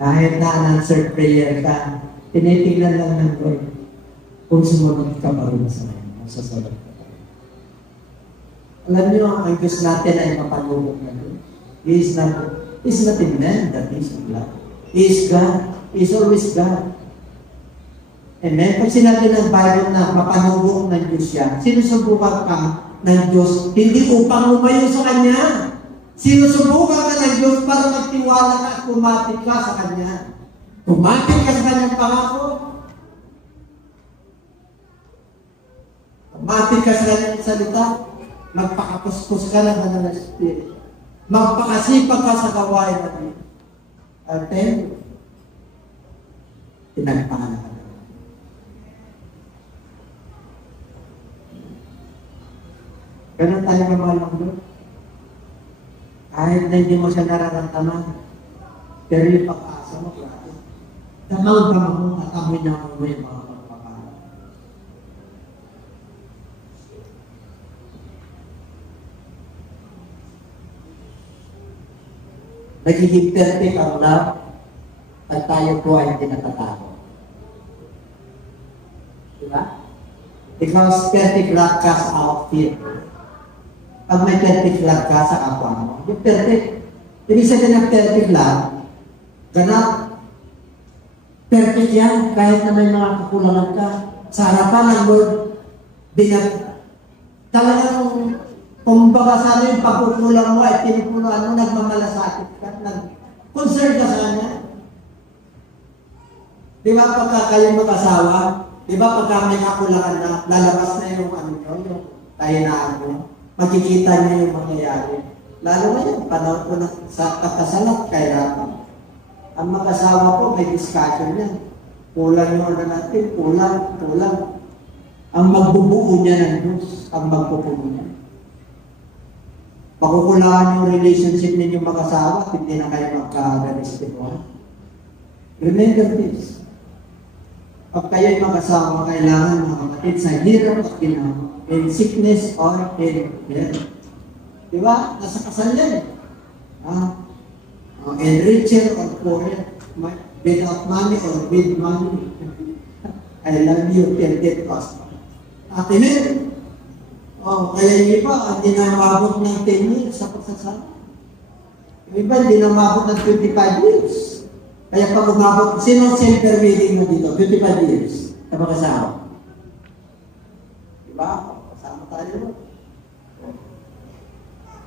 Kahit na unanswered prayer ka, tinitignan lang ng Lord kung sumunod ka pa rin sa Kanya. Sasagot ka pa rin. Alam niyo, ang Diyos natin ay mapalubog na Lord. He is not a man that is in love. He is God. He is always God. Amen? Pag sinabi ng Bible na mapanubog ng Diyos yan, sinusubukan ka ng Diyos, hindi upang umayo sa Kanya. Sinusubukan ka ng Diyos para magtiwala ka at kumapit ka sa Kanya. Kumapit ka sa Kanyang pangako. Kumapit ka sa Kanyang salita. Magpakapuspos ka ng Banal na Espiritu. Magpakasipag ka sa gawain natin. At then, tinagpahan ka. Ganun tayo kamahal ng Lord. Kahit na hindi mo siya nararamdaman, pero yung pag-asa mo, grabe. Damang-damang mo at amoy na mo yung mga pagpapala. Nagiging perfect ang love at tayo po ay hindi natatakot. Diba? Because perfect love casts out fear. Pag may perfect love ka sa kapwa mo, yung perfect. Ibig sabihin ng perfect love, ganap. Perfect yan, kahit na may mga kakulangan ka. Sa harapan ng Lord, talagang, kumbaga sana yung pagkukulang mo ay tinupunuan mo, nagmamalasakit ka, concern ka sa Kanya. Di ba pagka kayong mag-asawa, di ba pagka may kakulangan na, lalabas na yung yung tainaan mo, makikita niyo yung mangyayari. Lalo ngayon, panahon ko na sa kakasalat, kahirapan. Ang mag-asawa ko, may discussion yan. Kulang yung ano natin, kulang. Ang magbubuo niya ng Diyos, ang magbubuo niya. Makukulangan yung relationship ninyong mag-asawa, hindi na kayo magka-realistimuhan. Remember this. Pag kayo'y mag-asawa, kailangan mga kapatid sa hirap at ginawa. In sickness or in death. Diba? Nasa kasal yan. In richer or poorer. Without money or with money. I love you till death cost. Amen. Kaya yung iba, hindi na mabot ng 10 years sa pagsasama. Yung iba, hindi na mabot ng 25 years. Kaya pag umabot, sino center meeting mo dito? 25 years. Kapag kasama. Diba? Tayo.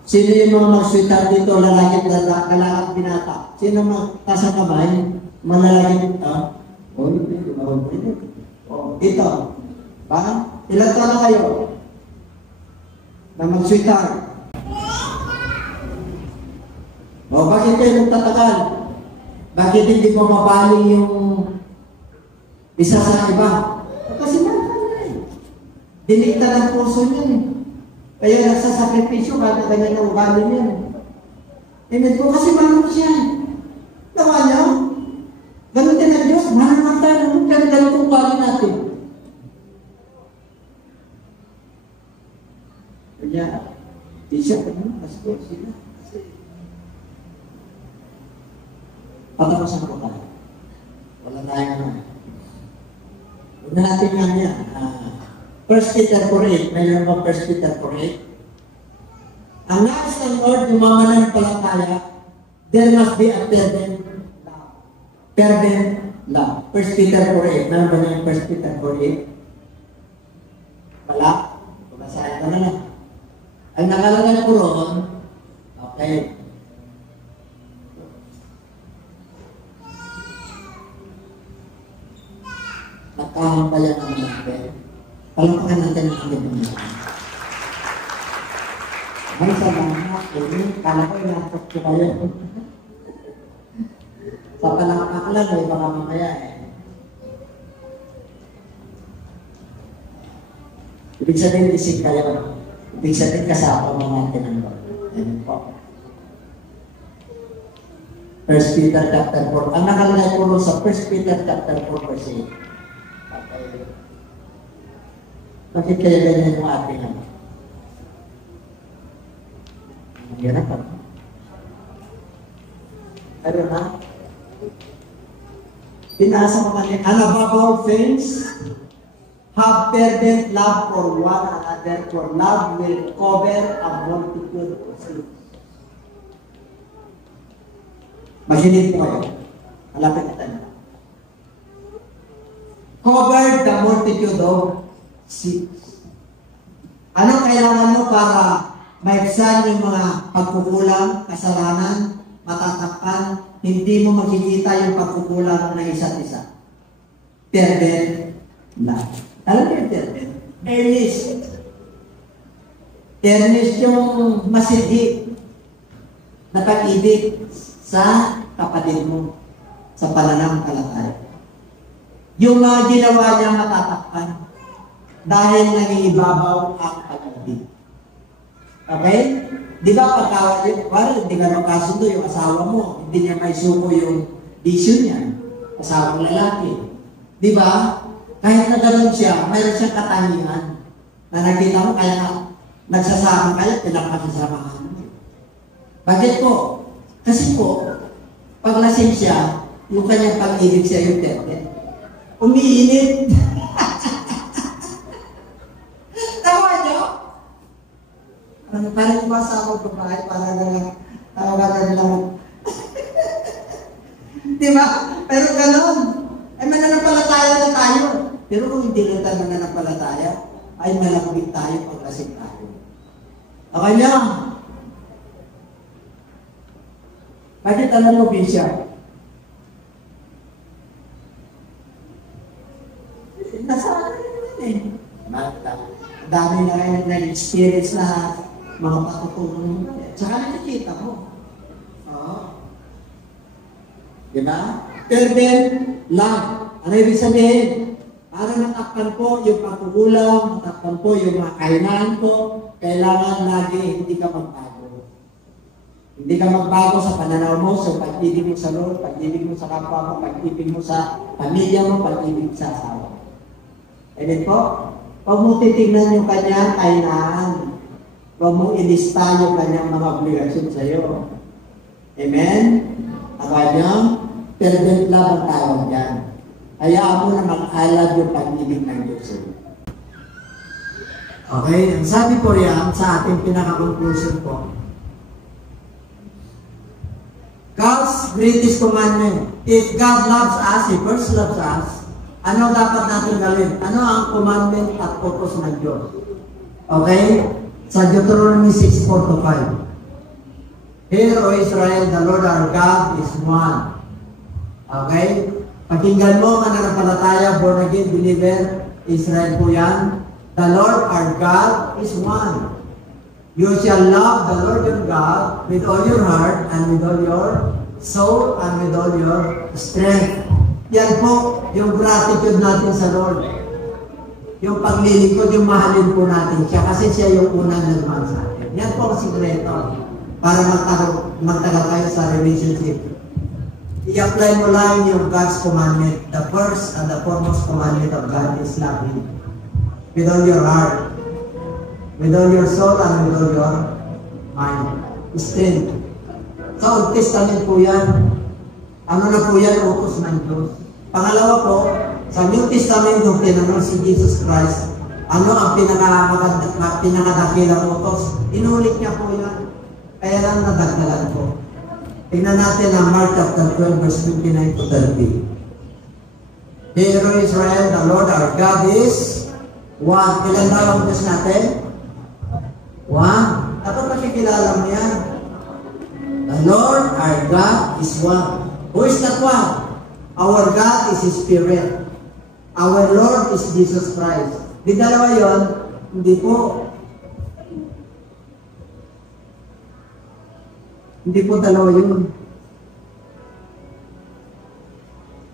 Sino yung mga mag-sweetheart dito, lalaki at binata? Sino magtasa kamay? Malalaki dito? Dito. Ba? Ilan taon na kayo? Na mag-sweetheart? Bakit kayo magtatagal? Bakit hindi mo mabaling yung isa sa iba? Kasi dinikta ng puso niyan eh. Kaya nagsasakripisyo kada ganyan ang ugali niyan. Amen po, kasi mahal mo siya. Tawa niya. Ganun din ang Diyos. Mahal naman tayo. Ganun ang ugali natin. Kaya, di siya pa naman. Pastor, sila. Patapasan ko tayo. Wala tayong ano. Huwag na natin nga niya. 1 Peter 4:8, mayroon ba 1 Peter 4:8? Ang nais ng Lord, yumamananampalataya, there must be a fervent love. Fervent love. 1 Peter 4:8, mayroon ba niya 1 Peter 4:8? Wala? Babasahin ko na lang. Ang nakalagay po roon, okay. Nagkahambalan naman natin. Palangpakan natin ang ating mga. Ay, salamat. Kala ko inatok ko kayo. Sa palangpak lang, may baka mamaya Ibig sabihin, isip kayo. Ibig sabihin, kasama mo natin ang Lord. Ayan po. 1 Peter chapter 4. Ang nakalagay po sa 1 Peter chapter 4 verse 8. Okay. Bakit kaya ganyan yung ating ano? Hirap pa. Pero na, pinasa ko kanina, and above all things, have fervent love for one another, for love will cover a multitude of sins. Makinig po kayo. Malapit na tayo. Cover the multitude of sins. Anong kailangan mo para maibsan yung mga pagkukulang, kasalanan, matatakpan, hindi mo makikita yung pagkukulang ng isa't isa? Fervent love. Alam niyo yung fervent? Earnest. Earnest yung masigit na pag-ibig sa kapatid mo, sa pananampalataya. Yung mga ginawa niya matatakpan dahil nangibabaw ang pag-ibig. Okay? Di ba pagka, hindi ka makasundo yung asawa mo, hindi niya may suko yung bisyo niya, asawang lalaki. Di ba? Kahit na gano'n siya, mayroon siyang katangian na nakita mo, kaya na nagsasama kayo, pinapasasamahan mo. Bakit po? Kasi po, pag lasing siya, yung kanyang pag-ibig siya yung tete. Umiinit. Tawa niyo? Parang kumasama ko bahay, para na lang, tawagan lang. Di ba? Pero gano'n. Ay mananampalataya na tayo. Pero kung hindi na tayo mananampalataya, ay malapit tayo pag lasing tayo. Okay niya? Bakit alam mo, Bishop? Nasa eh. Dami na rin na-experience na mga patutunan mo. Tsaka nakikita mo. Oo. Diba? Fervent love. Ano ibig sabihin? Para matakpan po yung pagkukulang, matakpan po yung mga kahinaan po, kailangan lagi hindi ka magbago. Hindi ka magbago sa pananaw mo, sa pag-ibig mo sa Lord, pag-ibig mo sa kapwa mo, pag-ibig mo sa pamilya mo, pag-ibig sa asawa. Amen po? Huwag mo titignan yung kanyang kainaan. Huwag mo ilista yung kanyang mga obligasyon sa iyo. Amen? Akala niyo, fervent love ang tawag dyan. Hayaan mo na mag-alab yung pag-ibig ng Diyos. Okay? Ang sabi po yan sa ating pinaka-conclusion po, God's greatest commandment. If God loves us, He first loves us, ano dapat natin gawin? Ano ang commandment at purpose ng Diyos? Okay? Sa Deuteronomy 6:4-5. Hear, O Israel, the Lord our God is one. Okay? Pakinggan mo, mananampalataya, born again, believer, Israel po yan. The Lord our God is one. You shall love the Lord your God with all your heart and with all your soul and with all your strength. Yan po yung gratitude natin sa Lord. Yung paglilingkod, yung mahalin po natin siya kasi siya yung unang nagmahal sa atin. Yan po ang sikreto para magtagal tayo sa relationship. I-apply mo lang yung God's commandment. The first and the foremost commandment of God is love Him with all your heart, with all your soul, and with all your mind. Strength. Sa Old Testament po yan. Ano na po yan? Utos ng Diyos. Pangalawa po, sa New Testament nung tinanong si Jesus Christ, ano ang pinakadakilang utos? Inulit niya po yan. Kaya lang nadagdagan po. Tingnan natin ang Mark chapter 12, verse 29-30. Hear, O Israel, the Lord our God is one. Ilan daw ang Diyos natin? One. Dapat makikilala mo yan. The Lord our God is one. Who is that one? Our God is His Spirit. Our Lord is Jesus Christ. Di dalawa yun? Hindi po. Hindi po dalawa yun.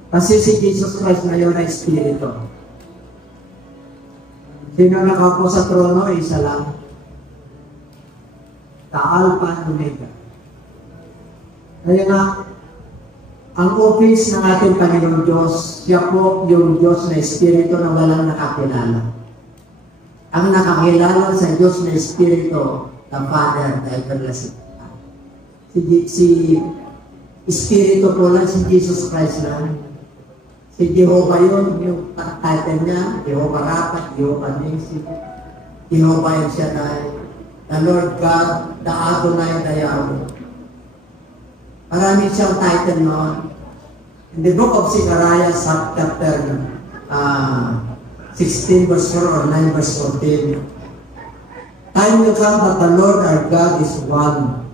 Kasi si Jesus Christ ngayon ay Espiritu. Sino nakaupo sa trono, isa lang. The Alpha and Omega. Kaya nga, ang office ng ating Panginoong Diyos, siya po yung Diyos na Espiritu na walang nakakilala. Ang nakakilala sa Diyos na Espiritu, the Father, the Everlasting. Si Espiritu po lang, si Jesus Christ lang. Si Jehovah yun, yung title niya, Jehovah Rapha, Jehovah Nissi, Jehovah El Shaddai, the Lord God, the Adonai, the Yahweh. Marami siyang title noon. In the book of Zechariah, chapter 16 verse 4 or 9 verse 14, time will come that the Lord our God is one,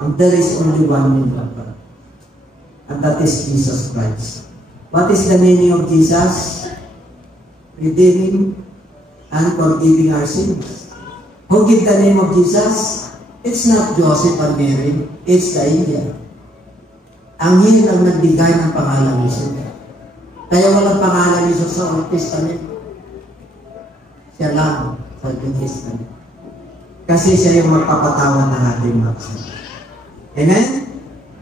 and there is only one God, and that is Jesus Christ. What is the meaning of Jesus? Redeeming and forgiving our sins. Who give the name of Jesus? It's not Joseph and Mary, it's the angel. Anghel ang nagbigay ng pangalan ni Jesus. Kaya walang pangalan ni Jesus sa Old Testament. Siya lang sa New Testament. Kasi siya yung magpapatawan ng ating mga kasalanan. Amen?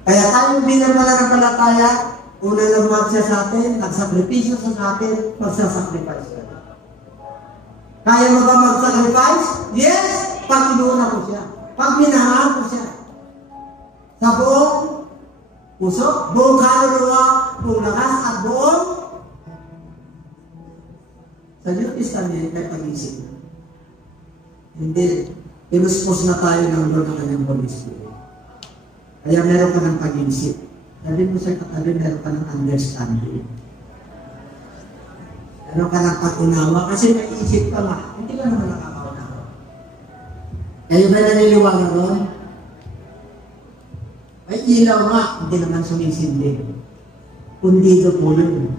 Kaya tayo bilang mananampalataya, una lumag siya sa atin, nagsakripisyo sa atin, magsasacrifice ka. Kaya mo ba mag-sacrifice? Yes! Pag inuuna ko siya. Pag minahal ko siya. Sa buong puso, buong kaluluwa, buong lakas at buong sa New Testament may pag-isip. Hindi, inuspos na tayo ng Lord ng kanyang Holy Spirit. Kaya meron ka ng pag-isip. Sabi mo sa katabi, meron ka ng understanding. Meron ka ng pag-unawa kasi may isip ka nga. Hindi ka naman nakakaunawa. Kayo ba naniliwanag doon? May ilaw nga, hindi naman sumisindi. Pundido po yun.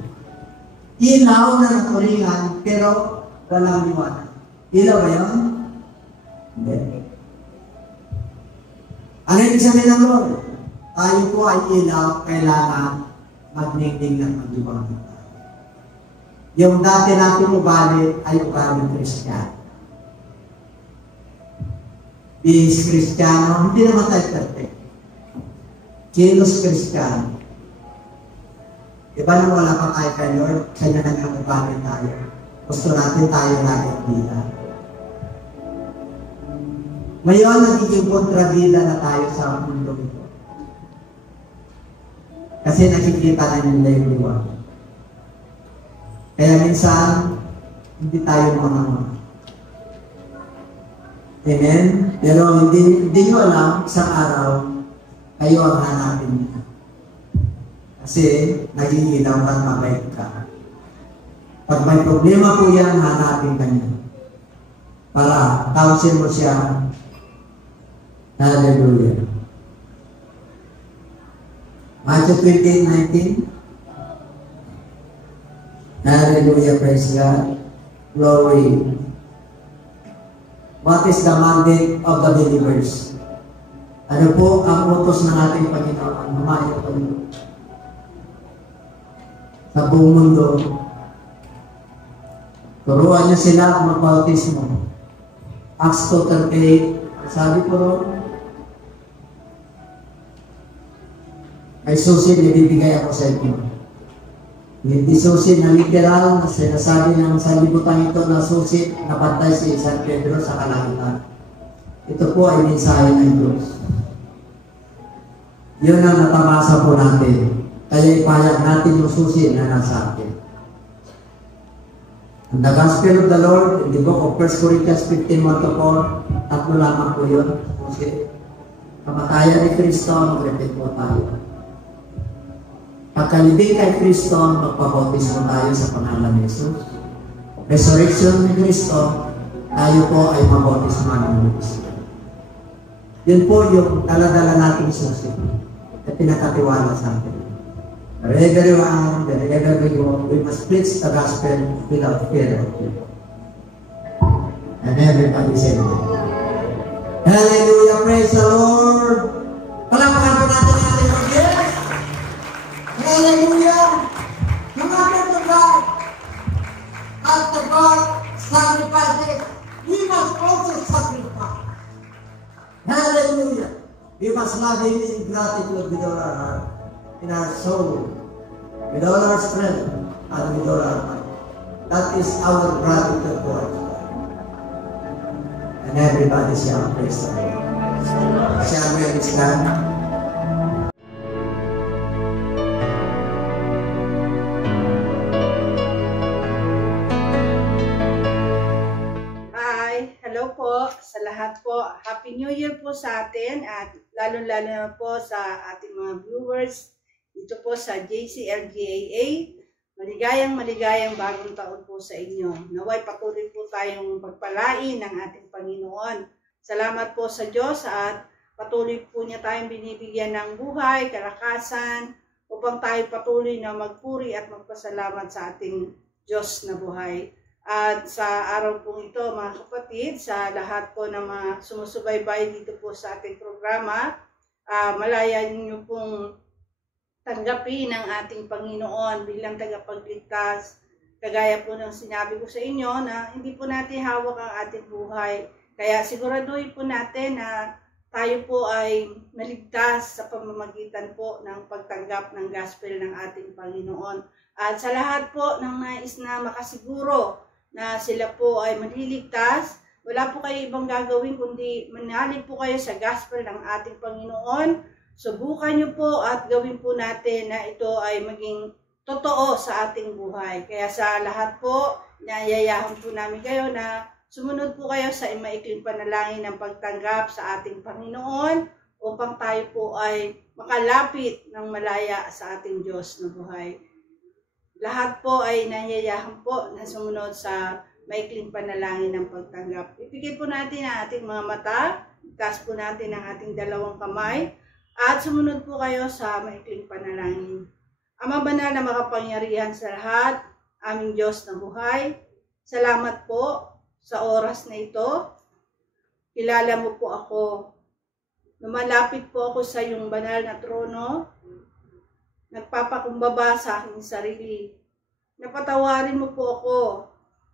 Ilaw na naturingan, pero walang liwanag. Ilaw ba yun? Hindi. Ano yung sabihin ng Lord? Tayo po ay ilaw, kailangan magningning ng magliwanag. Yung dati natin ugali ay ugali Kristiyano. Bis Kristiyano, hindi naman tayo perfect. Kilos Kristiyano. Iba na wala pa tayo kay Lord, kanya na ang ugali tayo. Gusto natin tayo lagi ang bida. Ngayon, nagiging kontrabida na tayo sa mundo ito. Kasi nakikita na nila yung liwanag. Kaya minsan, hindi tayo mga Amen? Pero hindi nyo alam, isang araw, kayo ang hanapin niya. Kasi, naging ilaw at mabait ka. Pag may problema po yan, hanapin ka niya. Para, counsel mo siya. Hallelujah. Matthew 28:19. Hallelujah, praise God. Glory. What is the mandate of the believers? Ano po ang utos ng ating Panginoon? Mamayo po yun. Sa buong mundo, turuan niya sila ang magbautismo. Acts 2:38, sabi po ron, may susi na ibibigay ako sa inyo. Hindi susi na literal na sinasabi ng sanlibutan ito na susi na patay si San Pedro sa kalangitan. Ito po ay mensahe ng Diyos. Yun ang natamasa po natin. Kaya ipahayag natin yung susi na nasa atin. And the Gospel of the Lord in the book of 1 Corinthians 15:1-4, tatlo lamang po yun. Susi. Kamatayan ni Kristo, mag-repent po tayo. Pagkalibing kay Kristo, magpabautismo tayo sa pangalan ni Jesus. Resurrection ni Kristo, tayo po ay mabautismo ng Diyos. Yun po yung dala-dala nating susi na pinakatiwala sa atin. Wherever you are, wherever you are, we must preach the gospel without fear of you. And everybody said it. Hallelujah! Praise the Lord! Palakpakan po natin ang ating Diyos! Hallelujah! Come to God! After God sacrifices, we must also sacrifice. Hallelujah! We must love Him in gratitude with all our heart, in our soul, with all our strength, and with all our mind. That is our gratitude for God. And everybody shall praise the Lord. Shall we stand? Hello po sa lahat po. Happy New Year po sa atin at lalo-lalo na po sa ating mga viewers dito po sa JCLGAA. Maligayang bagong taon po sa inyo. Naway patuloy po tayong pagpalain ng ating Panginoon. Salamat po sa Diyos at patuloy po niya tayong binibigyan ng buhay, kalakasan upang tayo patuloy na magpuri at magpasalamat sa ating Diyos na buhay. At sa araw pong ito, mga kapatid, sa lahat po ng mga sumusubaybay dito po sa ating programa, malaya niyo pong tanggapin ang ating Panginoon bilang tagapagligtas. Kagaya po ng sinabi ko sa inyo na hindi po natin hawak ang ating buhay. Kaya siguraduhin po natin na tayo po ay naligtas sa pamamagitan po ng pagtanggap ng gospel ng ating Panginoon. At sa lahat po ng nais na makasiguro na sila po ay maliligtas, wala po kayo ibang gagawin kundi manalig po kayo sa gospel ng ating Panginoon. Subukan nyo po at gawin po natin na ito ay maging totoo sa ating buhay. Kaya sa lahat po, nayayahan po namin kayo na sumunod po kayo sa maikling panalangin ng pagtanggap sa ating Panginoon upang tayo po ay makalapit ng malaya sa ating Diyos na buhay. Lahat po ay nanyayahan po na sumunod sa maikling panalangin ng pagtanggap. Ipikit po natin ang ating mga mata, itaas po natin ang ating dalawang kamay, at sumunod po kayo sa maikling panalangin. Ama banal na makapangyarihan sa lahat, aming Diyos na buhay, salamat po sa oras na ito. Kilala mo po ako. Lumalapit po ako sa iyong banal na trono. Nagpapakumbaba sa aking sarili. Napatawarin mo po ako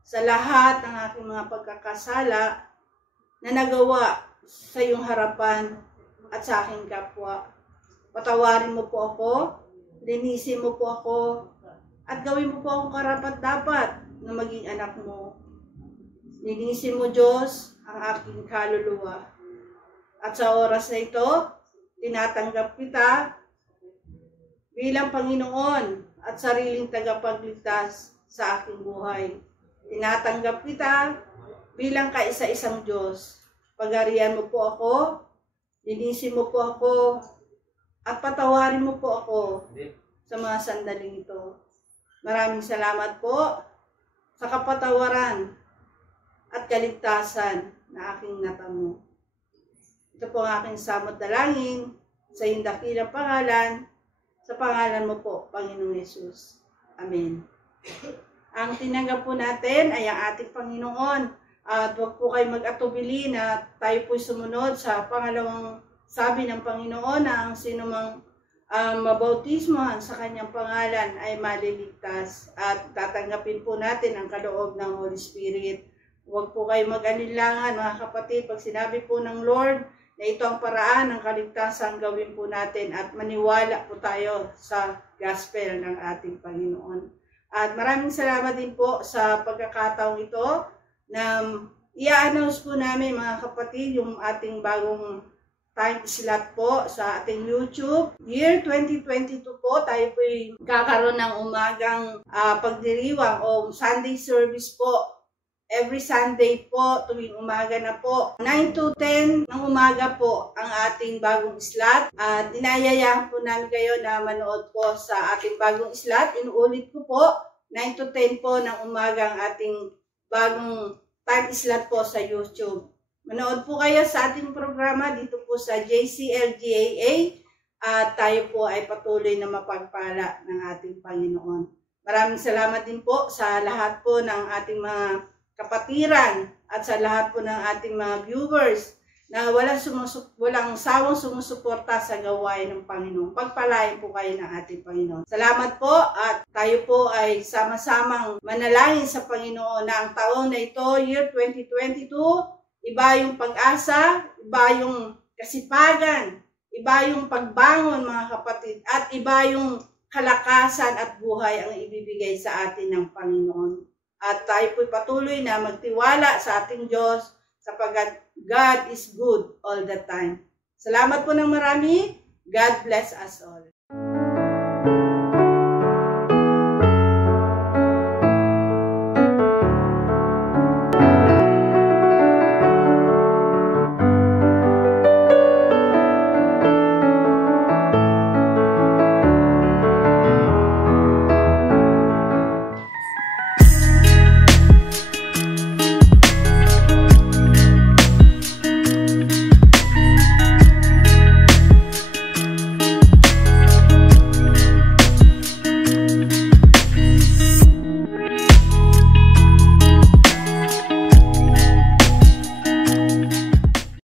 sa lahat ng aking mga pagkakasala na nagawa sa iyong harapan at sa aking kapwa. Patawarin mo po ako, linisin mo po ako, at gawin mo po akong karapat-dapat na maging anak mo. Linisin mo, Diyos, ang aking kaluluwa. At sa oras na ito, tinatanggap kita bilang Panginoon at sariling tagapagligtas sa aking buhay. Tinatanggap kita bilang kaisa-isang Diyos. Pagarian mo po ako, linisin mo po ako, at patawarin mo po ako sa mga sandaling ito. Maraming salamat po sa kapatawaran at kaligtasan na aking natamo. Ito po ang aking samot dalangin sa iyong dakilang pangalan, sa pangalan mo po, Panginoong Yesus. Amen. Ang tinanggap po natin ay ang ating Panginoon. At huwag po kayo mag-atubili na tayo po sumunod sa pangalawang sabi ng Panginoon na ang sinumang mabautismohan sa kanyang pangalan ay maliligtas. At tatanggapin po natin ang kaloob ng Holy Spirit. Huwag po kayo mag-alinlangan, mga kapatid, pag sinabi po ng Lord na ito ang paraan ng kaligtasan, gawin po natin at maniwala po tayo sa gospel ng ating Panginoon. At maraming salamat din po sa pagkakataong ito na i-announce po namin, mga kapatid, yung ating bagong time slot po sa ating YouTube. Year 2022 po, tayo po kakaroon ng umagang pagdiriwang o Sunday service po. Every Sunday po, tuwing umaga na po, 9 to 10 ng umaga po ang ating bagong slot. At inayayahan po namin kayo na manood po sa ating bagong slot. Inuulit ko po, 9 to 10 po ng umaga ang ating bagong time slot po sa YouTube. Manood po kayo sa ating programa dito po sa JCLGAA at tayo po ay patuloy na mapagpala ng ating Panginoon. Maraming salamat din po sa lahat po ng ating mga kapatiran at sa lahat po ng ating mga viewers na walang sawang sumusuporta sa gawain ng Panginoon. Pagpalain po kayo ng ating Panginoon. Salamat po at tayo po ay sama-samang manalangin sa Panginoon na ang taon na ito, year 2022, iba yung pag-asa, iba yung kasipagan, iba yung pagbangon mga kapatid, at iba yung kalakasan at buhay ang ibibigay sa atin ng Panginoon. At tayo po'y patuloy na magtiwala sa ating Diyos sapagkat God is good all the time. Salamat po ng marami. God bless us all.